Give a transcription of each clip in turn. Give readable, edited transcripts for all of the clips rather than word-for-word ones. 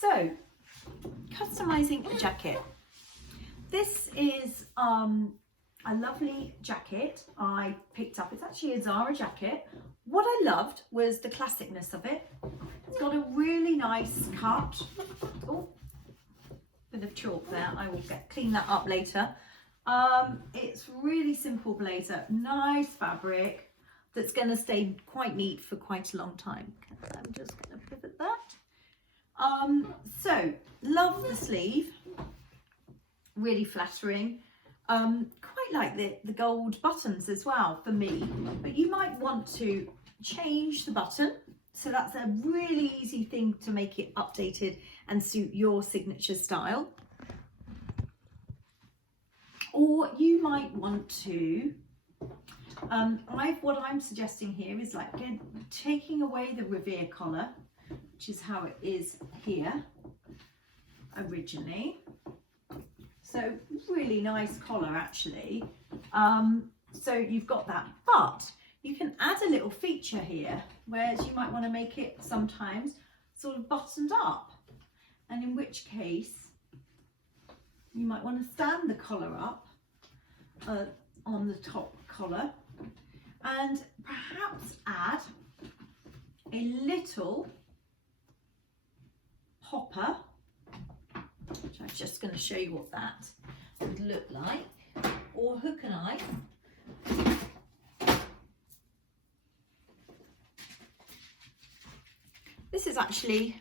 So, customizing a jacket. This is a lovely jacket I picked up. It's actually a Zara jacket. What I loved was the classicness of it. It's got a really nice cut. Oh, bit of chalk there. I will clean that up later. It's really simple blazer, nice fabric that's going to stay quite neat for quite a long time. I'm just going to pivot that. So love the sleeve, really flattering. Quite like the gold buttons as well for me, but you might want to change the button. So that's a really easy thing to make it updated and suit your signature style. Or you might want to, what I'm suggesting here is like taking away the Revere collar, which is how it is here originally. So really nice collar actually. So you've got that, but you can add a little feature here, whereas you might want to make it sometimes sort of buttoned up, and in which case you might want to stand the collar up on the top collar and perhaps add a little popper, which I'm just going to show you what that would look like, or hook and eye. This is actually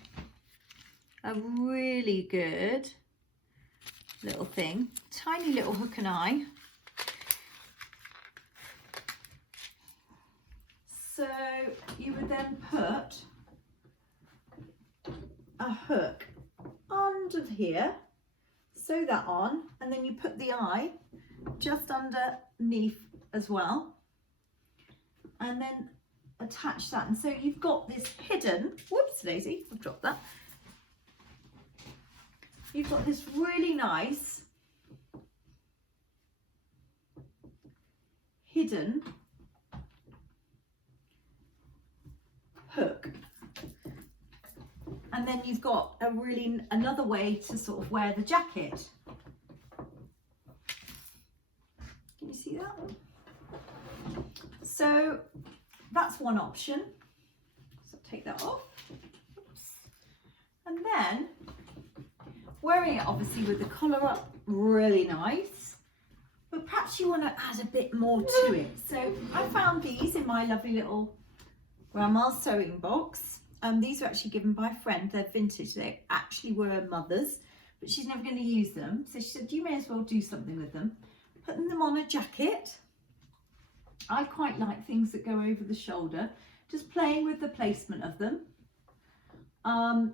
a really good little thing, tiny little hook and eye. So you would then put a hook under here, sew that on, and then you put the eye just underneath as well, and then attach that. And so you've got this hidden, whoops daisy, I've dropped that. You've got this really nice hidden hook, and then you've got another way to sort of wear the jacket. Can you see that? So that's one option. So take that off. Oops. And then wearing it obviously with the collar up, really nice, but perhaps you want to add a bit more to it. So I found these in my lovely little grandma's sewing box. These were actually given by a friend. They're vintage. They actually were her mother's, but she's never going to use them. So she said, you may as well do something with them. Putting them on a jacket. I quite like things that go over the shoulder. Just playing with the placement of them. And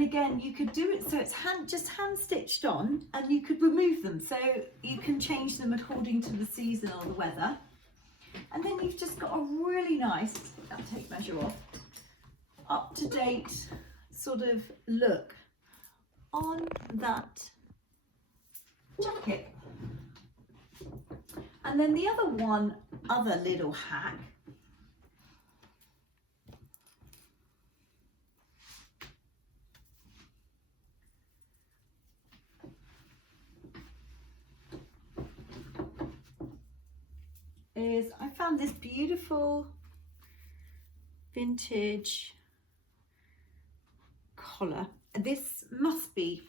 again, you could do it so it's just hand stitched on, and you could remove them. So you can change them according to the season or the weather. And then you've just got a really nice, I'll take measure off, up-to-date sort of look on that jacket. And then the other little hack is I found this beautiful vintage collar. This must be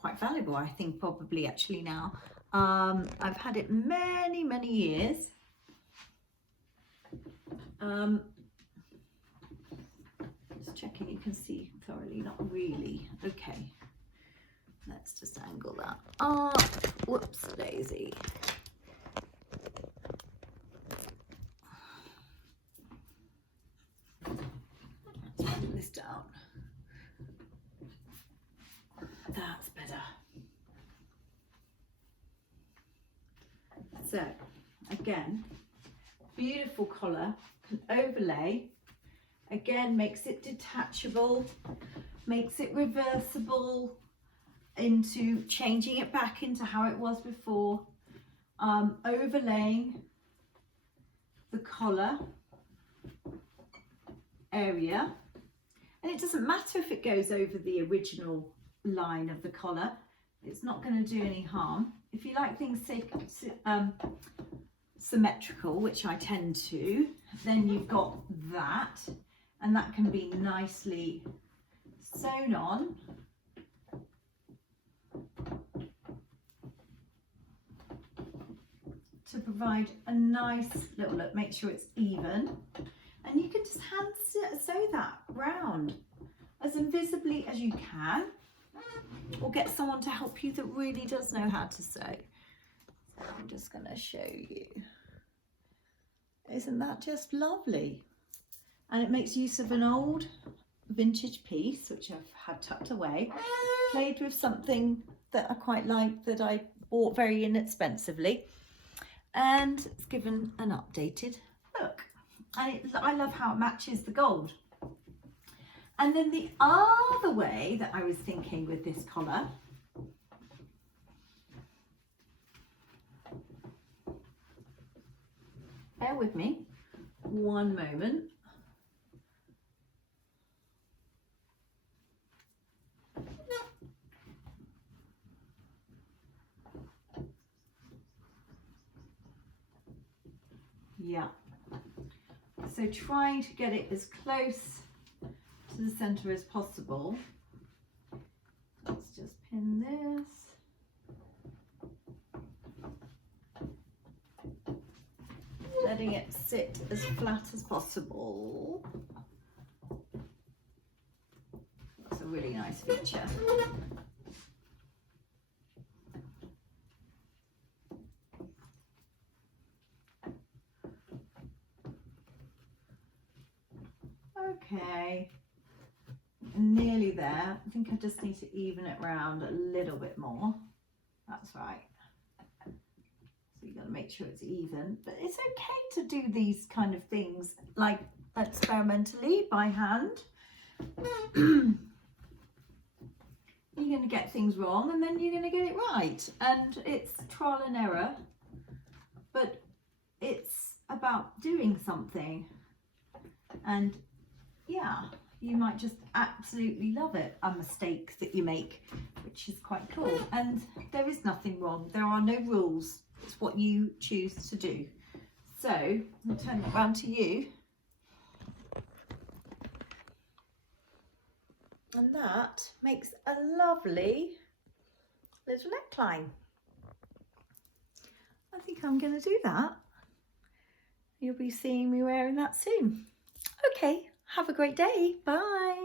quite valuable, I think, probably actually now. I've had it many years. Just checking you can see thoroughly, not really. Okay, let's just angle that up. Whoops daisy. This down. That's better. So again, beautiful collar, can overlay, again makes it detachable, makes it reversible into changing it back into how it was before, overlaying the collar area it doesn't matter if it goes over the original line of the collar, it's not going to do any harm. If you like things symmetrical, which I tend to, then you've got that, and that can be nicely sewn on. To provide a nice little look, make sure it's even, and you can just hand sew that round as invisibly as you can, or get someone to help you that really does know how to sew. So I'm just going to show you. Isn't that just lovely? And it makes use of an old vintage piece which I've had tucked away, played with something that I quite like that I bought very inexpensively, and it's given an updated look. And I love how it matches the gold. And then the other way that I was thinking with this collar, bear with me one moment. Yeah, so trying to get it as close to the center as possible. Let's just pin this. Letting it sit as flat as possible. That's a really nice feature. Okay, nearly there. I think I just need to even it round a little bit more. That's right. So you got to make sure it's even, but it's okay to do these kind of things like experimentally by hand. You're going to get things wrong and then you're going to get it right, and it's trial and error, but it's about doing something. And yeah, you might just absolutely love it, a mistake that you make, which is quite cool. And there is nothing wrong, there are no rules, it's what you choose to do. So I'll turn it around to you, and that makes a lovely little neckline. I think I'm going to do that. You'll be seeing me wearing that soon. Okay, have a great day. Bye.